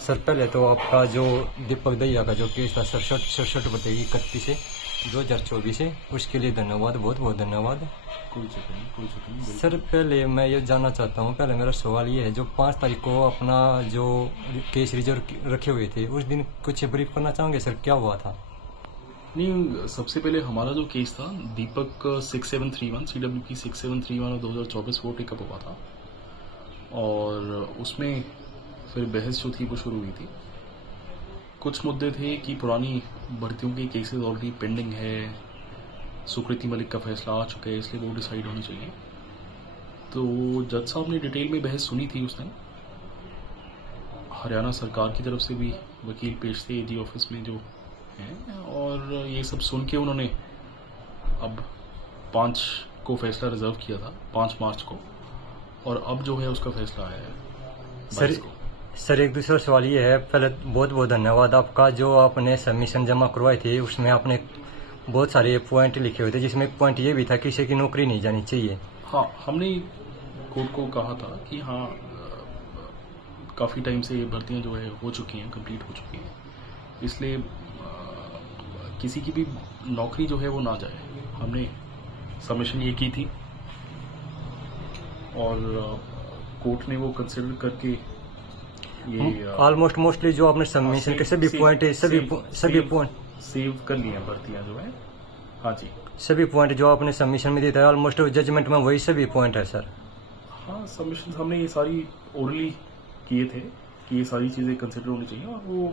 Sir पहले तो आपका जो दीपक दहिया का जो केस था 67/31/2024 से, उसके लिए धन्यवाद, बहुत बहुत धन्यवाद। कोई चक्कर नहीं। सर पहले मैं ये जानना चाहता हूँ, पहले मेरा सवाल ये है, जो 5 तारीख को अपना जो केस रिजर्व रखे हुए थे उस दिन कुछ ब्रीफ करना चाहोगे सर, क्या हुआ था? नहीं, सबसे पहले हमारा जो केस था दीपक 6731 CWP 6731 और 2024 वो टेकअप हुआ था, और उसमें फिर बहस जो थी वो शुरू हुई थी। कुछ मुद्दे थे कि पुरानी भर्तियों के केसेस ऑलरेडी पेंडिंग है, सुकृति मलिक का फैसला आ चुका है, इसलिए वो डिसाइड होनी चाहिए। तो जज साहब ने डिटेल में बहस सुनी थी उस दिन। हरियाणा सरकार की तरफ से भी वकील पेश थे AG ऑफिस में जो हैं, और ये सब सुन के उन्होंने अब 5 को फैसला रिजर्व किया था, 5 मार्च को, और अब जो है उसका फैसला आया है 22 को। सर एक दूसरा सवाल ये है, पहले बहुत बहुत धन्यवाद आपका, जो आपने सबमिशन जमा करवाए थे उसमें आपने बहुत सारे पॉइंट लिखे हुए थे, जिसमें एक पॉइंट ये भी था किसी की नौकरी नहीं जानी चाहिए। हाँ, हमने कोर्ट को कहा था कि हाँ, काफ़ी टाइम से ये भर्तियाँ जो है हो चुकी हैं, कंप्लीट हो चुकी हैं, इसलिए किसी की भी नौकरी जो है वो ना जाए। हमने सबमिशन ये की थी, और कोर्ट ने वो कंसिडर करके ये ऑलमोस्ट मोस्टली जो आपने सबमिशन के सभी पॉइंट सेव कर लिए हैं भर्तियां जो है। हाँ जी, सभी पॉइंट जो आपने सबमिशन में दिए थे ऑलमोस्ट जजमेंट में वही सभी पॉइंट है सर। हाँ, सबमिशन हमने ये सारी ओरली किए थे कि ये सारी चीजें कंसिडर होनी चाहिए, और वो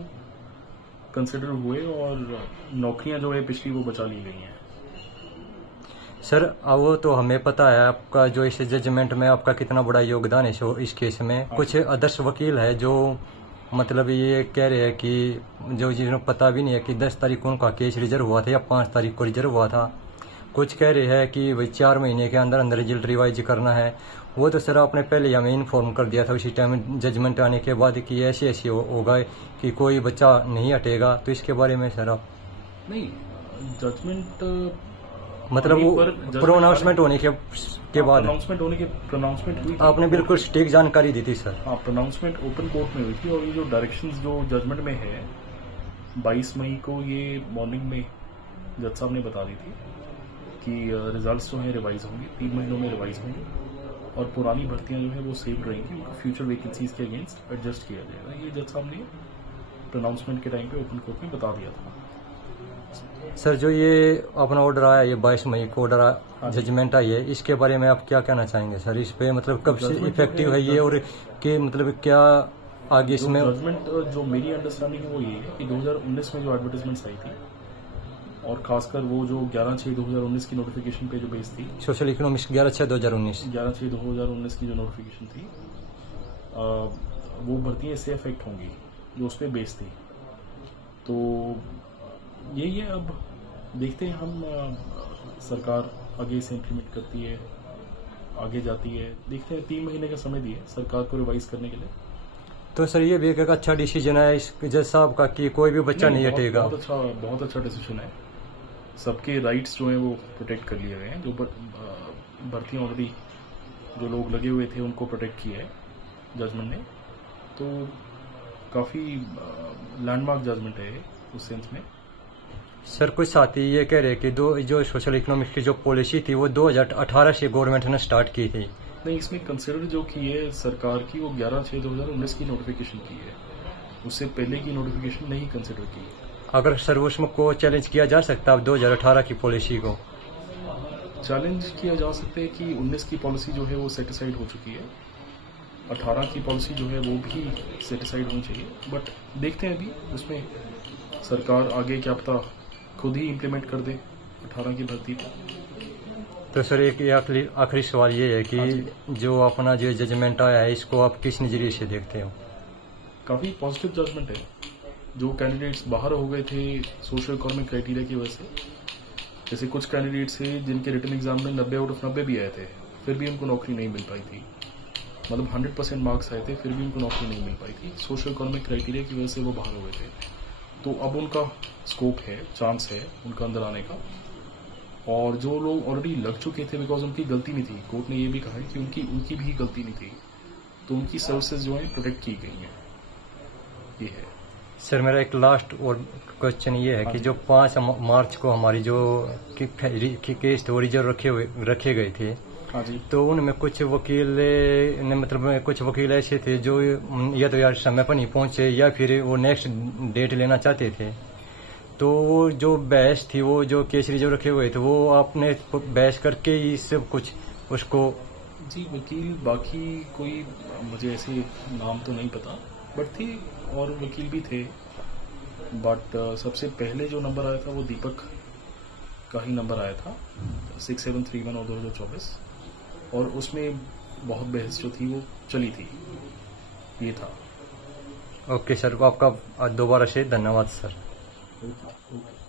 कंसिडर हुए, और नौकरियां जो है पिछली वो बचा ली गई हैं। सर अब वो तो हमें पता है आपका जो इस जजमेंट में आपका कितना बड़ा योगदान है इस केस में। कुछ अदर्स वकील है जो मतलब ये कह रहे हैं कि जो जिन्हें पता भी नहीं है कि 10 तारीख को उनका केस रिजर्व हुआ था या 5 तारीख को रिजर्व हुआ था। कुछ कह रहे हैं कि भाई 4 महीने के अंदर अंदर रिजल्ट रिवाइज करना है। वो तो सर आपने पहले हमें इन्फॉर्म कर दिया था उसी टाइम जजमेंट आने के बाद कि ऐसे ऐसे होगा कि कोई बच्चा नहीं हटेगा। तो इसके बारे में सर आप नहीं, जजमेंट मतलब वो प्रोनाउंसमेंट होने के बाद प्रोनाउंसमेंट हुई, आपने बिल्कुल सटीक जानकारी दी थी सर। हाँ, प्रोनाउंसमेंट ओपन कोर्ट में हुई थी, और ये जो डायरेक्शंस जो जजमेंट में है 22 मई को ये मॉर्निंग में जज साहब ने बता दी थी कि रिजल्ट्स जो हैं रिवाइज होंगे, 3 महीनों में रिवाइज होंगे, और पुरानी भर्तियां जो है वो सेव रहेंगी, उनको फ्यूचर वैकेंसीज के अगेंस्ट एडजस्ट किया जाएगा। ये जज साहब ने प्रोनाउंसमेंट के टाइम पे ओपन कोर्ट में बता दिया था। सर जो ये अपना ऑर्डर आया, ये 22 मई को ऑर्डर जजमेंट आई है, इसके बारे में आप क्या कहना चाहेंगे सर? इस पे मतलब कब से इफेक्टिव है ये, और कि मतलब क्या आगे इसमें जजमेंट जो मेरी अंडरस्टैंडिंग है वो ये है कि 2019 में जो एडवर्टाइजमेंट्स आई थी, और खासकर वो जो 11/6/2019 की नोटिफिकेशन पे जो बेस थी, सोशल इकोनॉमिक्स 11/6/2019 11/6/2019 की जो नोटिफिकेशन थी, वो भर्तियां इससे अफेक्ट होंगी जो उस पर बेस थी। तो यही है, अब देखते हैं हम, सरकार आगे से इम्प्लीमेंट करती है, आगे जाती है, देखते हैं। 3 महीने का समय दिए सरकार को रिवाइज करने के लिए। तो सर ये भी एक अच्छा डिसीजन है इस जज साहब का कि कोई भी बच्चा नहीं हटेगा। बहुत अच्छा डिसीजन है। सबके राइट्स जो हैं वो प्रोटेक्ट कर लिए गए हैं। जो भर्तियां ऑलरेडी जो लोग लगे हुए थे उनको प्रोटेक्ट किया है जजमेंट ने, तो काफी लैंडमार्क जजमेंट है उस सेंस में। सर कुछ साथी ये कह रहे कि जो सोशल इकोनॉमिक्स की जो पॉलिसी थी वो 2018 से गवर्नमेंट ने स्टार्ट की थी। नहीं, इसमें कंसिडर जो की है सरकार की वो 11/6/2019 की नोटिफिकेशन की है, उससे पहले की नोटिफिकेशन नहीं कंसिडर की। अगर सर उसमें को चैलेंज किया जा सकता है 2018 की पॉलिसी को? चैलेंज किया जा सकता है कि 19 की पॉलिसी जो है वो सेटिसाइड हो चुकी है, 18 की पॉलिसी जो है वो भी सेटिसाइड होनी चाहिए, बट देखते हैं अभी उसमें सरकार आगे क्या पता खुद ही इम्प्लीमेंट कर दे 18 की भर्ती को। तो सर एक आखिरी सवाल ये है कि जो अपना जो जजमेंट आया है इसको आप किस नजरिए से देखते हो? काफी पॉजिटिव जजमेंट है। जो कैंडिडेट्स बाहर हो गए थे सोशल इकोनॉमिक क्राइटेरिया की वजह से, जैसे कुछ कैंडिडेट्स थे जिनके रिटन एग्जाम में 90/90 भी आए थे, फिर भी उनको नौकरी नहीं मिल पाई थी। मतलब 100% मार्क्स आए थे, फिर भी उनको नौकरी नहीं मिल पाई थी। सोशल इकोनॉमिक क्राइटेरिया की वजह से वो बाहर हो गए थे। तो अब उनका स्कोप है, चांस है उनका अंदर आने का। और जो लोग ऑलरेडी लग चुके थे, बिकॉज उनकी गलती नहीं थी, कोर्ट ने ये भी कहा है कि उनकी भी गलती नहीं थी, तो उनकी सर्विसेज जो है प्रोटेक्ट की गई हैं। ये है। सर मेरा एक लास्ट और क्वेश्चन ये है कि जो 5 मार्च को हमारी जो केस थे ओरिजिनल रखे गए थे, हाँ जी। तो उनमें कुछ वकील ने मतलब कुछ वकील ऐसे थे जो या तो यार समय पर नहीं पहुंचे या फिर वो नेक्स्ट डेट लेना चाहते थे। तो वो जो बहस थी, वो जो केस रिजर्व रखे हुए थे, वो आपने बहस करके ही सब कुछ उसको। जी वकील बाकी कोई मुझे ऐसे नाम तो नहीं पता, बट थे और वकील भी थे, बट सबसे पहले जो नंबर आया था वो दीपक का ही नंबर आया था 6731 और 2024, और उसमें बहुत बहस जो थी वो चली थी, ये था। ओके सर, आपका दोबारा से धन्यवाद सर। ओके।